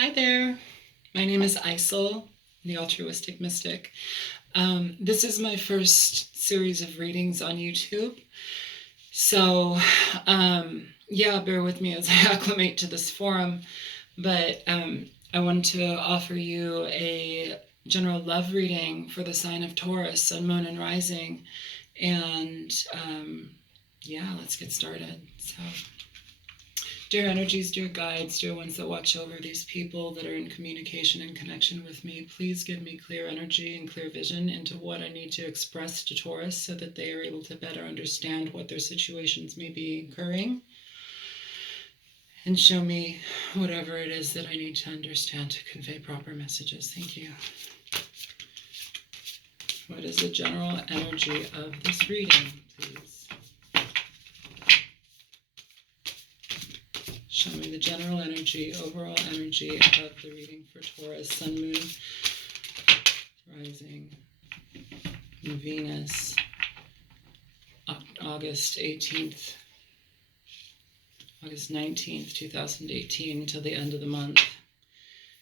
Hi there. My name is Isel, the altruistic mystic. This is my first series of readings on YouTube. So, yeah, bear with me as I acclimate to this forum. But I want to offer you a general love reading for the sign of Taurus, Sun, Moon, and Rising. And yeah, let's get started. So, dear energies, dear guides, dear ones that watch over these people that are in communication and connection with me, please give me clear energy and clear vision into what I need to express to Taurus so that they are able to better understand what their situations may be occurring. And show me whatever it is that I need to understand to convey proper messages. Thank you. What is the general energy of this reading, please? Show me the general energy, overall energy of the reading for Taurus, Sun, Moon, Rising, Venus, August 18th, August 19th, 2018, till the end of the month.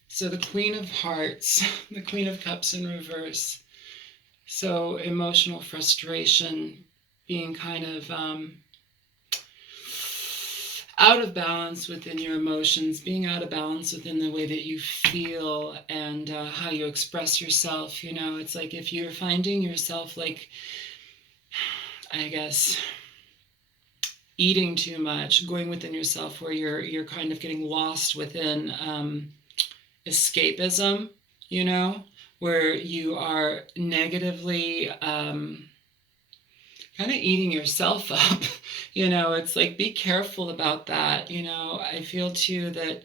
So the Queen of Hearts, the Queen of Cups in reverse. So emotional frustration, being kind of out of balance within your emotions, being out of balance within the way that you feel and how you express yourself. You know, it's like if you're finding yourself like, I guess, eating too much, going within yourself where you're kind of getting lost within escapism, you know, where you are negatively kind of eating yourself up. You know, it's like, be careful about that. You know, I feel too that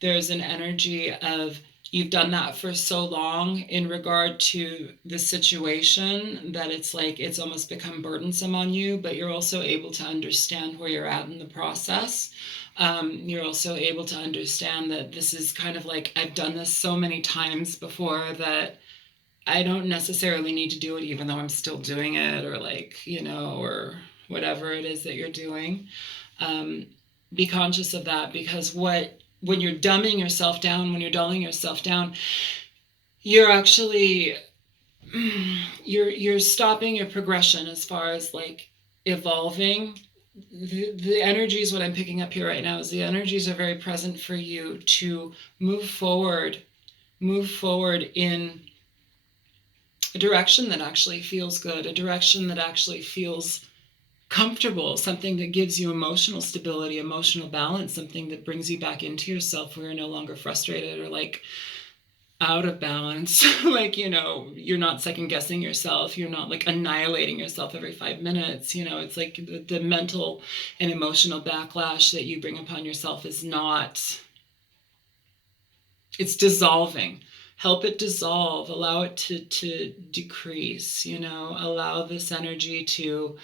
there's an energy of you've done that for so long in regard to the situation that it's like it's almost become burdensome on you, but you're also able to understand where you're at in the process. You're also able to understand that this is kind of like, I've done this so many times before that I don't necessarily need to do it even though I'm still doing it, or like, you know, or whatever it is that you're doing. Be conscious of that, because when you're dumbing yourself down, when you're dulling yourself down, you're actually, you're stopping your progression as far as like evolving. The energies, what I'm picking up here right now is the energies are very present for you to move forward in a direction that actually feels good, a direction that actually feels comfortable, something that gives you emotional stability, emotional balance, something that brings you back into yourself where you're no longer frustrated or like out of balance. Like, you know, you're not second guessing yourself. You're not like annihilating yourself every 5 minutes. You know, it's like the mental and emotional backlash that you bring upon yourself is not, it's dissolving. Help it dissolve, allow it to decrease, you know, allow this energy to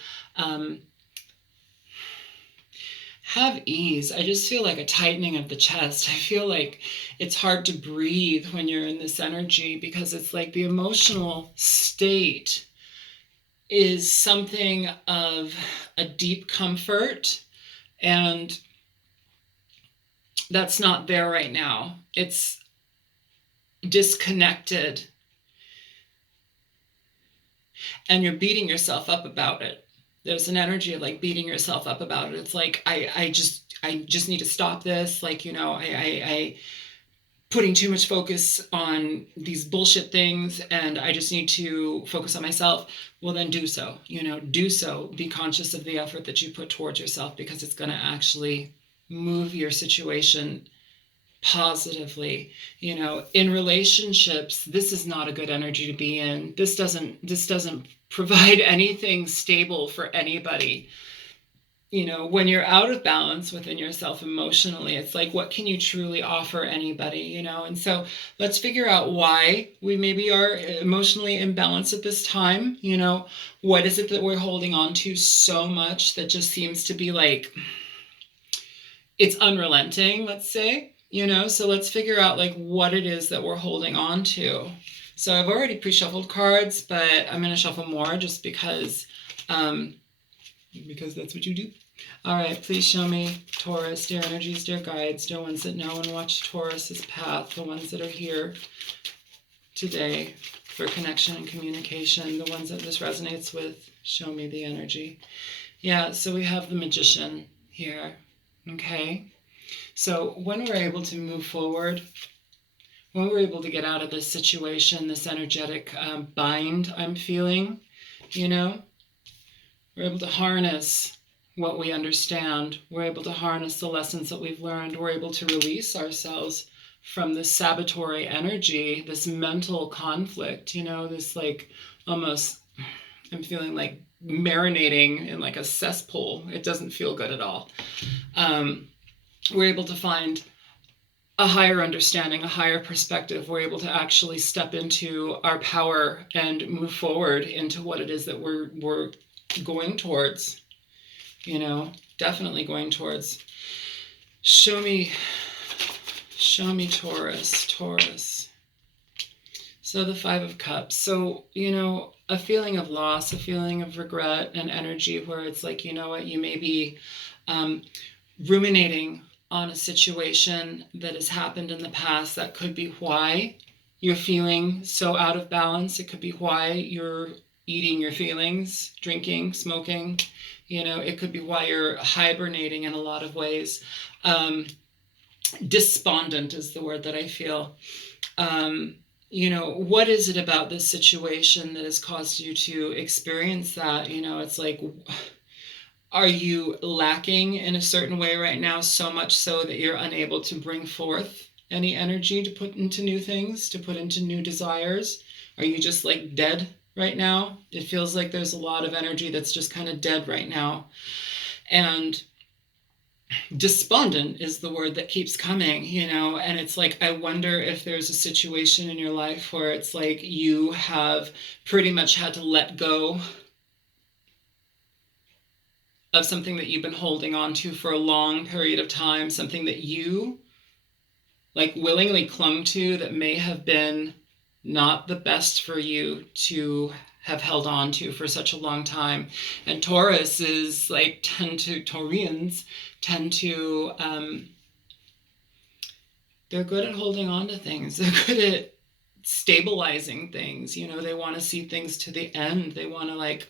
have ease. I just feel like a tightening of the chest. I feel like it's hard to breathe when you're in this energy, because it's like the emotional state is something of a deep comfort, and that's not there right now. It's disconnected, and you're beating yourself up about it. There's an energy of like beating yourself up about it. It's like, I just need to stop this. Like, you know, I putting too much focus on these bullshit things, and I just need to focus on myself. Well, then do so, you know, do so. Be conscious of the effort that you put towards yourself, because it's going to actually move your situation positively. You know, in relationships, this is not a good energy to be in. This doesn't provide anything stable for anybody. You know, when you're out of balance within yourself emotionally, it's like, what can you truly offer anybody, you know? And so let's figure out why we maybe are emotionally imbalanced at this time. You know, what is it that we're holding on to so much that just seems to be like, it's unrelenting, let's say, you know? So let's figure out like what it is that we're holding on to. So I've already pre-shuffled cards, but I'm going to shuffle more just because that's what you do. All right, please show me Taurus, dear energies, dear guides, dear ones that know and watch Taurus's path, the ones that are here today for connection and communication, the ones that this resonates with. Show me the energy. Yeah, so we have the Magician here. Okay, so when we're able to move forward, when we're able to get out of this situation, this energetic bind I'm feeling, we're able to harness what we understand. We're able to harness the lessons that we've learned. We're able to release ourselves from this sabotory energy, this mental conflict, this almost, I'm feeling like marinating in like a cesspool. It doesn't feel good at all. We're able to find a higher understanding, a higher perspective. We're able to actually step into our power and move forward into what it is that we're going towards, definitely going towards. Show me Taurus. So the Five of Cups. So, a feeling of loss, a feeling of regret and energy where it's like, you know what, you may be ruminating on a situation that has happened in the past. That could be why you're feeling so out of balance. It could be why you're eating your feelings, drinking, smoking. It could be why you're hibernating in a lot of ways. Despondent is the word that I feel. What is it about this situation that has caused you to experience that? It's like, are you lacking in a certain way right now, so much so that you're unable to bring forth any energy to put into new things, to put into new desires? Are you just like dead right now? It feels like there's a lot of energy that's just kind of dead right now. And despondent is the word that keeps coming, and it's like, I wonder if there's a situation in your life where it's like you have pretty much had to let go of something that you've been holding on to for a long period of time, something that you like willingly clung to that may have been not the best for you to have held on to for such a long time. And Taurus is like Taurians tend to, they're good at holding on to things. They're good at stabilizing things. They want to see things to the end. They want to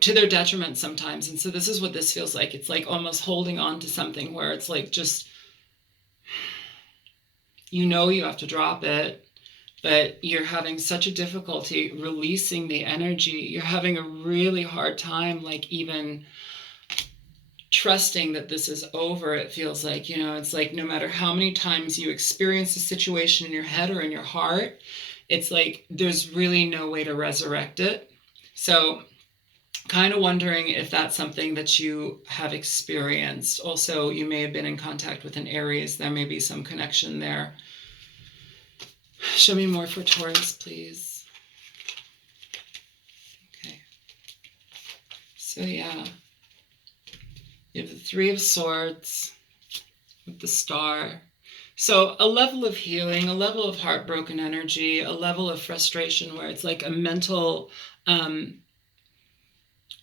to their detriment sometimes. And so this is what this feels like. It's like almost holding on to something where it's like just, you have to drop it, but you're having such a difficulty releasing the energy. You're having a really hard time, like even trusting that this is over. It feels like, it's like no matter how many times you experience a situation in your head or in your heart, it's like there's really no way to resurrect it. So kind of wondering if that's something that you have experienced. Also, you may have been in contact with an Aries. There may be some connection there. Show me more for Taurus, please. Okay. So yeah, you have the Three of Swords with the Star. So a level of healing, a level of heartbroken energy, a level of frustration where it's like a mental,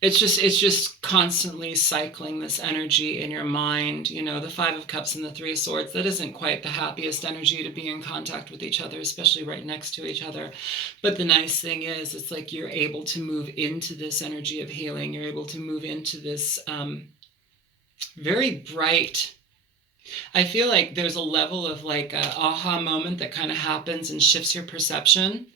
it's just constantly cycling this energy in your mind. The Five of Cups and the Three of Swords, that isn't quite the happiest energy to be in contact with each other, especially right next to each other. But the nice thing is, it's like you're able to move into this energy of healing. You're able to move into this very bright, I feel like there's a level of like a aha moment that kind of happens and shifts your perception.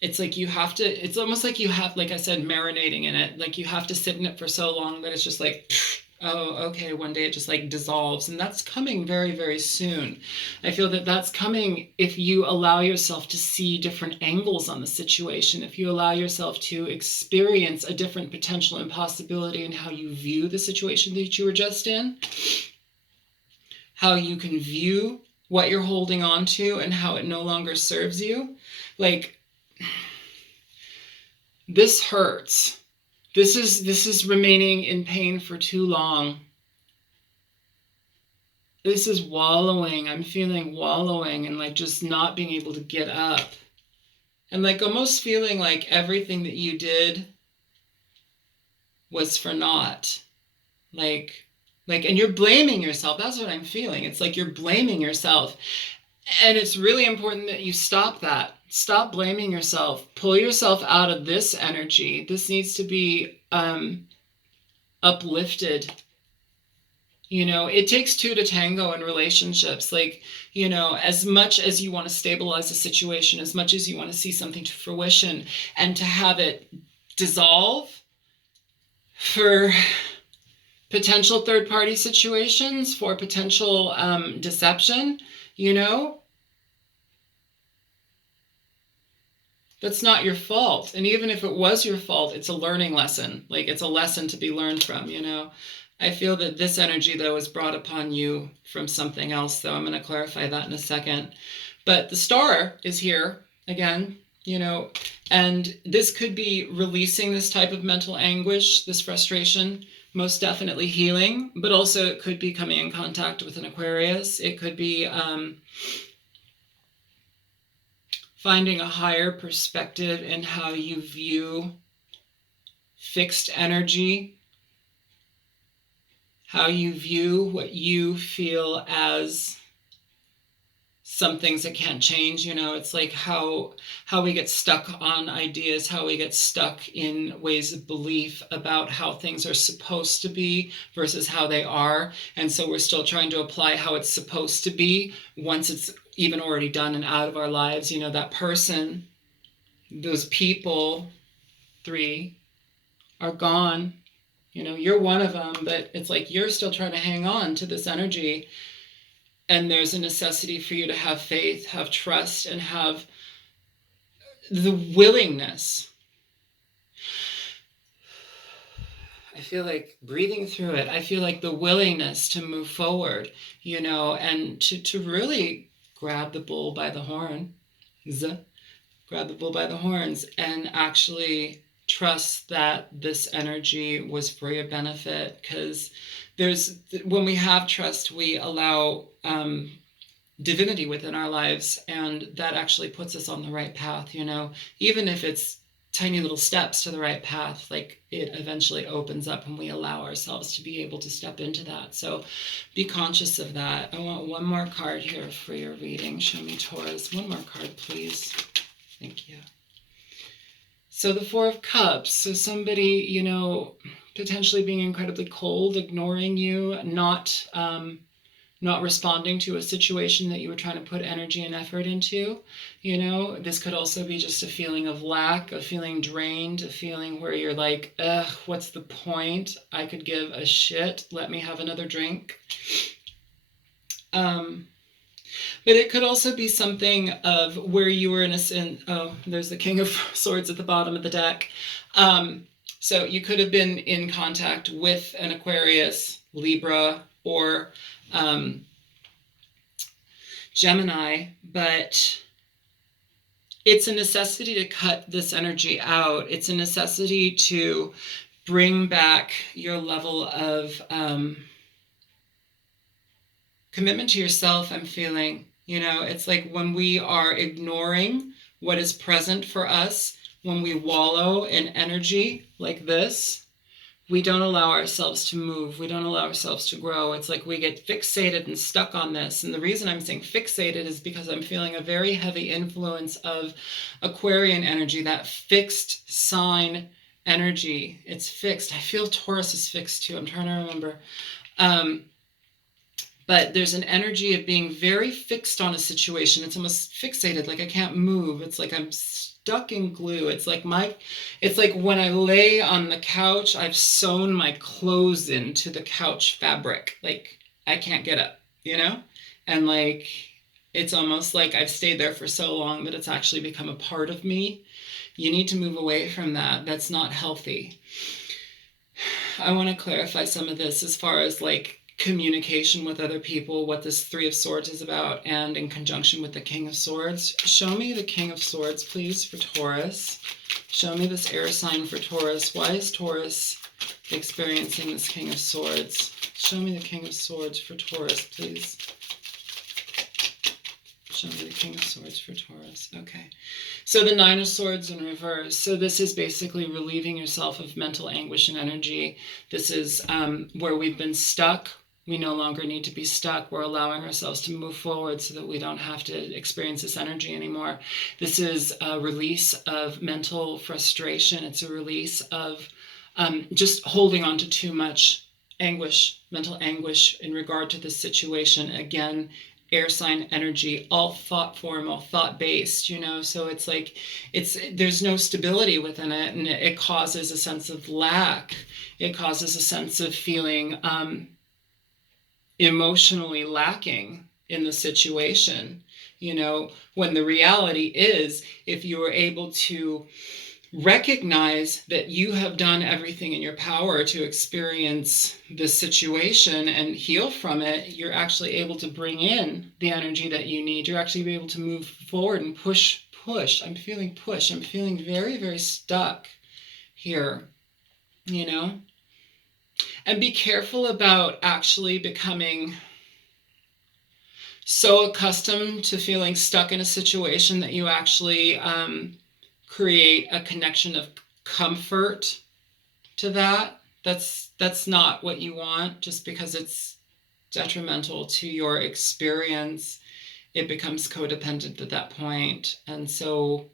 It's like it's almost like you have, like I said, marinating in it. Like you have to sit in it for so long that it's just like, oh, okay, one day it just like dissolves. And that's coming very, very soon. I feel that that's coming if you allow yourself to see different angles on the situation, if you allow yourself to experience a different potential and possibility in how you view the situation that you were just in, how you can view what you're holding on to and how it no longer serves you. Like, this hurts. This is remaining in pain for too long. This is wallowing. I'm feeling wallowing and like just not being able to get up. And like almost feeling like everything that you did was for naught. And you're blaming yourself. That's what I'm feeling. It's like you're blaming yourself. And it's really important that you stop that. Stop blaming yourself. Pull yourself out of this energy. This needs to be uplifted. It takes two to tango in relationships. As much as you want to stabilize a situation, as much as you want to see something to fruition and to have it dissolve for potential third-party situations, for potential deception, that's not your fault. And even if it was your fault, it's a learning lesson. It's a lesson to be learned from, I feel that this energy, though, is brought upon you from something else, though. I'm going to clarify that in a second. But the star is here again, and this could be releasing this type of mental anguish, this frustration, most definitely healing, but also it could be coming in contact with an Aquarius. It could be finding a higher perspective in how you view fixed energy, how you view what you feel as some things that can't change. It's like how we get stuck on ideas, how we get stuck in ways of belief about how things are supposed to be versus how they are. And so we're still trying to apply how it's supposed to be once it's even already done and out of our lives. That person, those people, 3 are gone. You're one of them, but it's like you're still trying to hang on to this energy. And there's a necessity for you to have faith, have trust, and have the willingness. I feel like breathing through it. I feel like the willingness to move forward, and to really grab the bull by the horn. Grab the bull by the horns and actually trust that this energy was for your benefit, because when we have trust, we allow divinity within our lives, and that actually puts us on the right path. Even if it's tiny little steps to the right path, it eventually opens up and we allow ourselves to be able to step into that. So be conscious of that. I want one more card here for your reading. Show me, Taurus. One more card, please. Thank you. So the 4 of Cups. So somebody, potentially being incredibly cold, ignoring you, not responding to a situation that you were trying to put energy and effort into. This could also be just a feeling of lack, a feeling drained, a feeling where you're like, ugh, what's the point? I could give a shit. Let me have another drink. But it could also be something of where you were there's the King of Swords at the bottom of the deck. So you could have been in contact with an Aquarius, Libra, or Gemini, but it's a necessity to cut this energy out. It's a necessity to bring back your level of commitment to yourself, I'm feeling. It's like when we are ignoring what is present for us, when we wallow in energy like this, we don't allow ourselves to move. We don't allow ourselves to grow. It's like we get fixated and stuck on this. And the reason I'm saying fixated is because I'm feeling a very heavy influence of Aquarian energy, that fixed sign energy. It's fixed. I feel Taurus is fixed too. I'm trying to remember. But there's an energy of being very fixed on a situation. It's almost fixated, like I can't move. It's like I'm stuck in glue. It's like when I lay on the couch, I've sewn my clothes into the couch fabric. Like I can't get up, And it's almost like I've stayed there for so long that it's actually become a part of me. You need to move away from that. That's not healthy. I want to clarify some of this as far as communication with other people, what this 3 of Swords is about, and in conjunction with the King of Swords. Show me the King of Swords, please, for Taurus. Show me this air sign for Taurus. Why is Taurus experiencing this King of Swords? Show me the King of Swords for Taurus, please. Show me the King of Swords for Taurus. Okay. So the Nine of Swords in reverse. So this is basically relieving yourself of mental anguish and energy. This is where we've been stuck. We no longer need to be stuck. We're allowing ourselves to move forward so that we don't have to experience this energy anymore. This is a release of mental frustration. It's a release of just holding on to too much anguish, mental anguish in regard to this situation. Again, air sign energy, all thought form, all thought based, so it's like there's no stability within it, and it causes a sense of lack. It causes a sense of feeling emotionally lacking in the situation, when the reality is, if you were able to recognize that you have done everything in your power to experience this situation and heal from it, you're actually able to bring in the energy that you need. You're actually able to move forward and push. I'm feeling push. I'm feeling very, very stuck here, And be careful about actually becoming so accustomed to feeling stuck in a situation that you actually create a connection of comfort to that. That's not what you want. Just because it's detrimental to your experience, it becomes codependent at that point. And so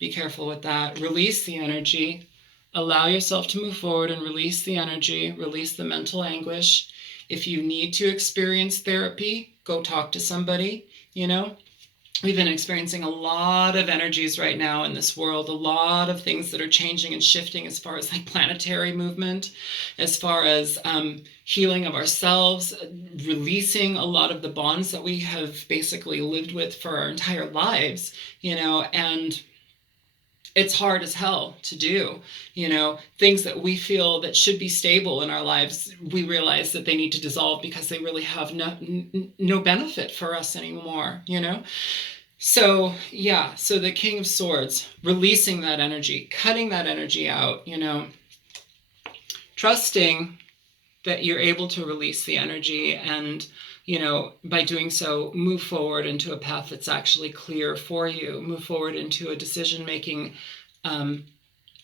be careful with that. Release the energy. Allow yourself to move forward and release the energy, release the mental anguish. If you need to experience therapy, go talk to somebody, We've been experiencing a lot of energies right now in this world, a lot of things that are changing and shifting as far as like planetary movement, as far as healing of ourselves, releasing a lot of the bonds that we have basically lived with for our entire lives, and it's hard as hell to do, things that we feel that should be stable in our lives. We realize that they need to dissolve because they really have no benefit for us anymore, So the King of Swords, releasing that energy, cutting that energy out, trusting that you're able to release the energy and, by doing so, move forward into a path that's actually clear for you, move forward into a decision-making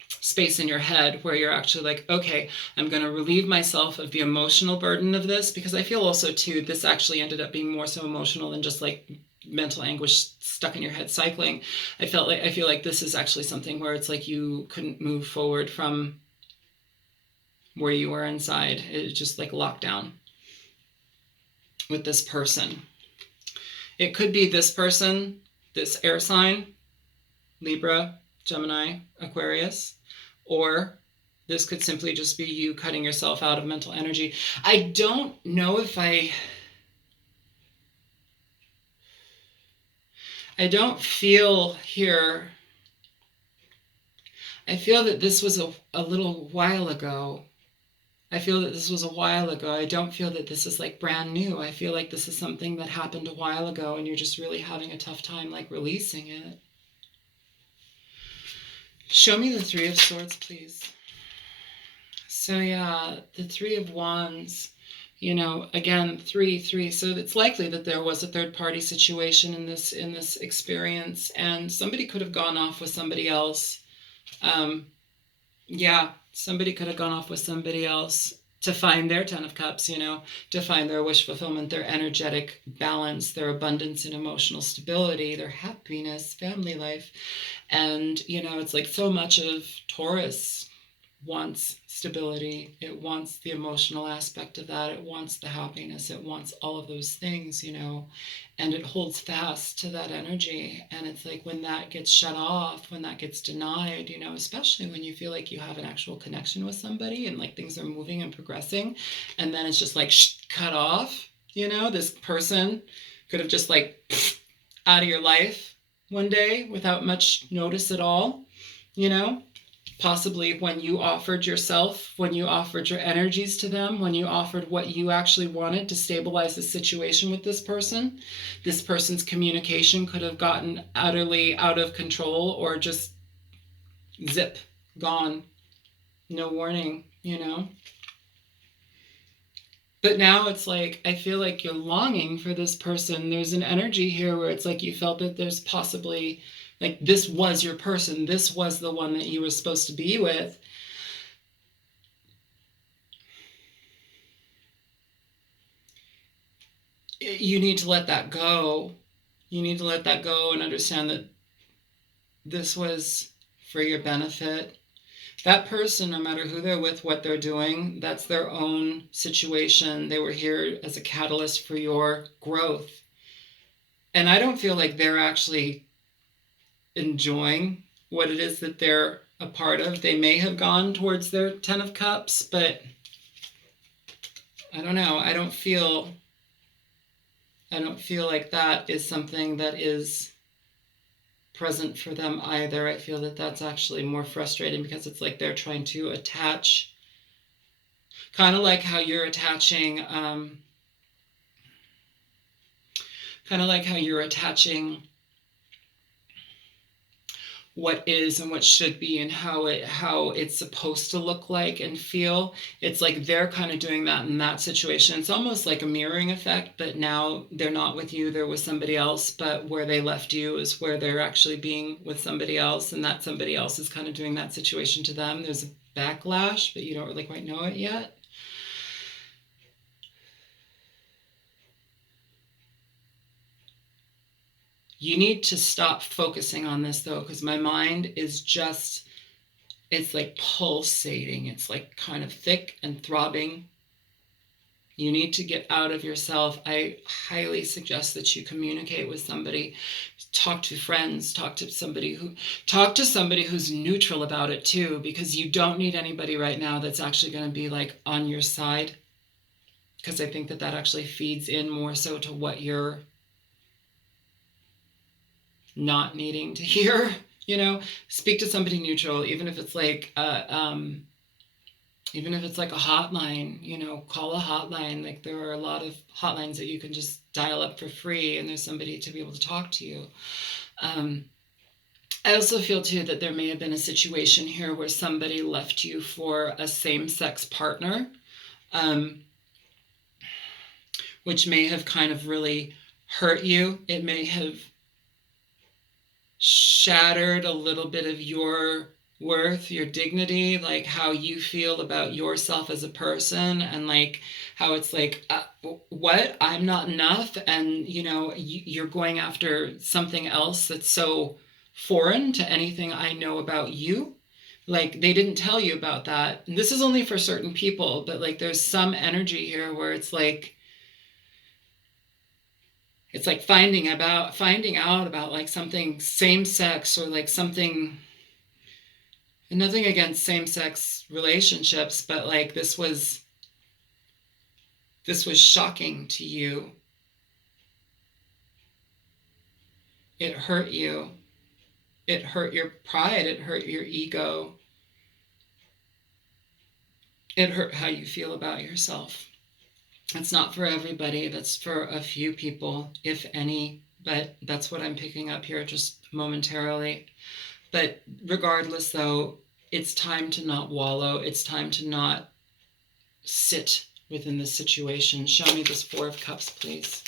space in your head where you're actually like, okay, I'm going to relieve myself of the emotional burden of this, because I feel also too, this actually ended up being more so emotional than just like mental anguish stuck in your head cycling. I feel like this is actually something where it's like you couldn't move forward from where you were inside. It's just like lockdown with this person. It could be this person, this air sign, Libra, Gemini, Aquarius, or this could simply just be you cutting yourself out of mental energy. I don't know if I don't feel here. I feel that this was a little while ago. I don't feel that this is like brand new. I feel like this is something that happened a while ago and you're just really having a tough time like releasing it. Show me the Three of Swords, please. So the Three of Wands, again, three. So it's likely that there was a third party situation in this experience, and somebody could have gone off with somebody else. Somebody could have gone off with somebody else to find their Ten of Cups, to find their wish fulfillment, their energetic balance, their abundance and emotional stability, their happiness, family life. And, it's like so much of Taurus wants stability. It wants the emotional aspect of that. It wants the happiness. It wants all of those things, and it holds fast to that energy. And it's like when that gets shut off, when that gets denied, especially when you feel like you have an actual connection with somebody and like things are moving and progressing, and then it's just like cut off, this person could have just like out of your life one day without much notice at all, possibly when you offered yourself, when you offered your energies to them, when you offered what you actually wanted to stabilize the situation with this person. This person's communication could have gotten utterly out of control or just zip, gone, no warning, But now it's like, I feel like you're longing for this person. There's an energy here where it's like you felt that there's possibly, like, this was your person. This was the one that you were supposed to be with. You need to let that go. You need to let that go and understand that this was for your benefit. That person, no matter who they're with, what they're doing, that's their own situation. They were here as a catalyst for your growth. And I don't feel like they're actually enjoying what it is that they're a part of. They may have gone towards their 10 of Cups, but I don't know. I don't feel like that is something that is present for them either. I feel that that's actually more frustrating because it's like they're trying to attach, kind of like how you're attaching, what is and what should be and how it's supposed to look like and feel. It's like they're kind of doing that in that situation. It's almost like a mirroring effect, but now they're not with you, they're with somebody else, but where they left you is where they're actually being with somebody else, and that somebody else is kind of doing that situation to them. There's a backlash, but you don't really quite know it yet. You need to stop focusing on this though, because my mind is just, it's like pulsating. It's like kind of thick and throbbing. You need to get out of yourself. I highly suggest that you communicate with somebody, talk to friends, talk to somebody who's neutral about it too, because you don't need anybody right now that's actually going to be like on your side, because I think that actually feeds in more so to what you're not needing to hear. Speak to somebody neutral, even if it's like a hotline. Call a hotline. Like, there are a lot of hotlines that you can just dial up for free, and there's somebody to be able to talk to you. I also feel too that there may have been a situation here where somebody left you for a same-sex partner, which may have kind of really hurt you. It may have shattered a little bit of your worth, your dignity, like how you feel about yourself as a person, and like how it's like, what? I'm not enough, and you're going after something else that's so foreign to anything I know about you. Like, they didn't tell you about that. And this is only for certain people, but like there's some energy here where it's like finding out about like something same sex, or like something, and nothing against same sex relationships, but like this was shocking to you. It hurt you. It hurt your pride. It hurt your ego. It hurt how you feel about yourself. It's not for everybody. That's for a few people, if any, but that's what I'm picking up here just momentarily. But regardless, though, it's time to not wallow. It's time to not sit within this situation. Show me this 4 of Cups, please.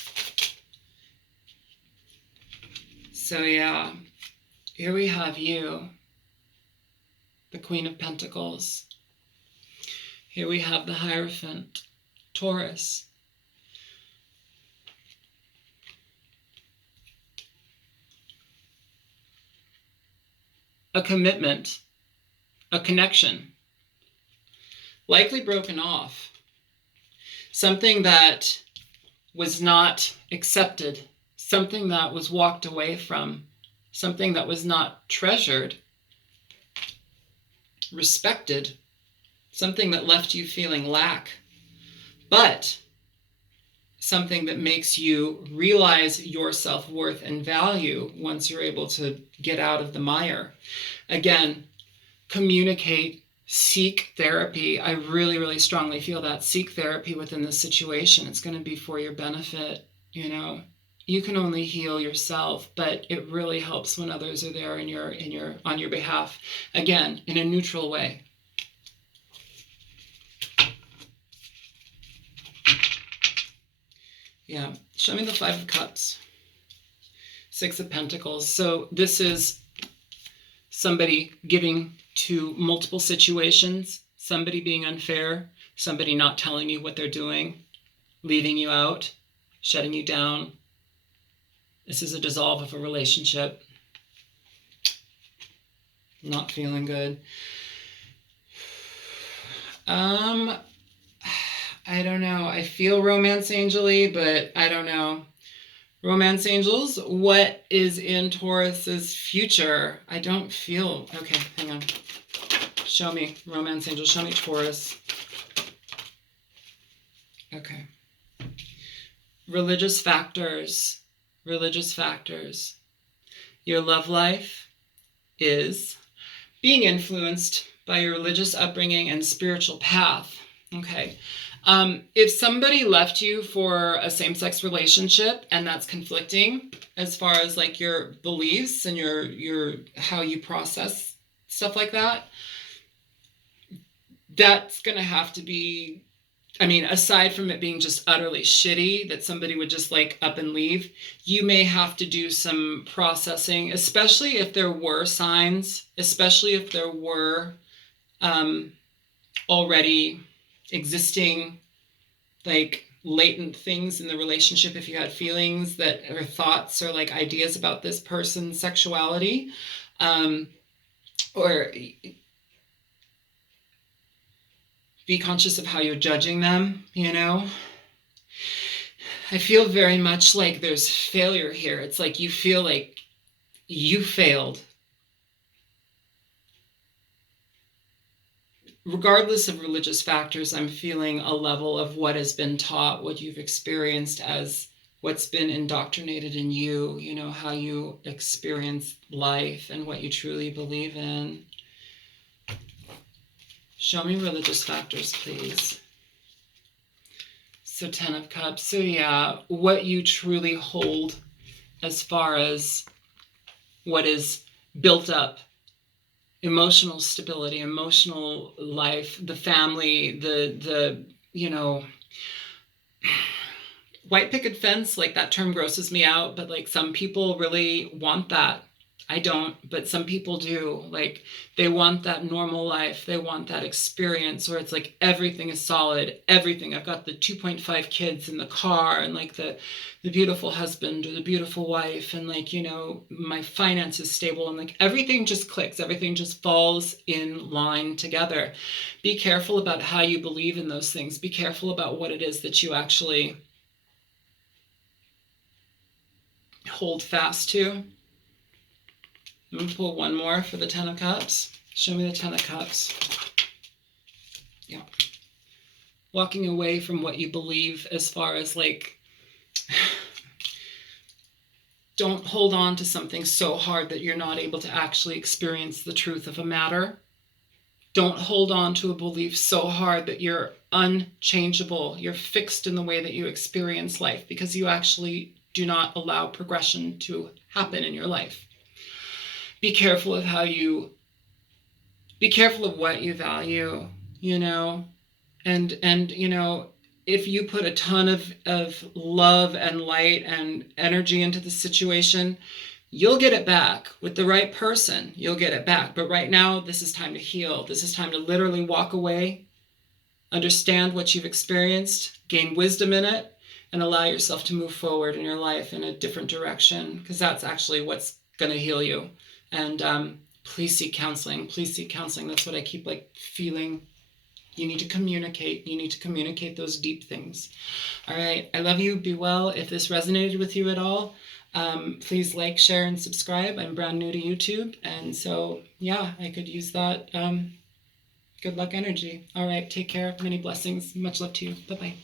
So yeah, here we have you, the Queen of Pentacles. Here we have the Hierophant, Taurus. A commitment, a connection, likely broken off. Something that was not accepted, something that was walked away from, something that was not treasured, respected, something that left you feeling lack, but something that makes you realize your self-worth and value once you're able to get out of the mire. Again, communicate, seek therapy. I really, really strongly feel that. Seek therapy within this situation. It's going to be for your benefit. You can only heal yourself, but it really helps when others are there on your behalf. Again, in a neutral way. Yeah. Show me the Five of Cups. Six of Pentacles. So this is somebody giving to multiple situations, somebody being unfair, somebody not telling you what they're doing, leaving you out, shutting you down. This is a dissolve of a relationship. Not feeling good. I don't know. I feel romance angel-y, but I don't know. Romance angels, what is in Taurus's future? I don't feel... Okay, hang on. Show me, romance angel. Show me Taurus. Okay. Religious factors. Religious factors. Your love life is being influenced by your religious upbringing and spiritual path. Okay. If somebody left you for a same-sex relationship and that's conflicting as far as like your beliefs and your how you process stuff like that, that's going to have to be, I mean, aside from it being just utterly shitty that somebody would just like up and leave, you may have to do some processing, especially if there were signs, especially if there were already existing like latent things in the relationship. If you had feelings that or thoughts or like ideas about this person's sexuality, or be conscious of how you're judging them, you know. I feel very much like there's failure here. It's like you feel like you failed. Regardless of religious factors, I'm feeling a level of what has been taught, what you've experienced as what's been indoctrinated in you, you know, how you experience life and what you truly believe in. Show me religious factors, please. So 10 of Cups. So yeah, what you truly hold as far as what is built up. Emotional stability, emotional life, the family, the you know, white picket fence, like that term grosses me out, but like some people really want that. I don't, but some people do. Like they want that normal life. They want that experience where it's like everything is solid, everything. I've got the 2.5 kids in the car and like the beautiful husband or the beautiful wife and like, you know, my finances stable and like everything just clicks. Everything just falls in line together. Be careful about how you believe in those things. Be careful about what it is that you actually hold fast to. I'm going to pull one more for the 10 of Cups. Show me the 10 of Cups. Yeah. Walking away from what you believe as far as like, don't hold on to something so hard that you're not able to actually experience the truth of a matter. Don't hold on to a belief so hard that you're unchangeable. You're fixed in the way that you experience life because you actually do not allow progression to happen in your life. Be careful of be careful of what you value, you know, and, you know, if you put a ton of love and light and energy into the situation, you'll get it back with the right person. You'll get it back. But right now, this is time to heal. This is time to literally walk away, understand what you've experienced, gain wisdom in it, and allow yourself to move forward in your life in a different direction, because that's actually what's going to heal you. And please seek counseling. Please seek counseling. That's what I keep like feeling. You need to communicate. You need to communicate those deep things. All right. I love you. Be well. If this resonated with you at all, please like, share, and subscribe. I'm brand new to YouTube. And so, yeah, I could use that good luck energy. All right. Take care. Many blessings. Much love to you. Bye-bye.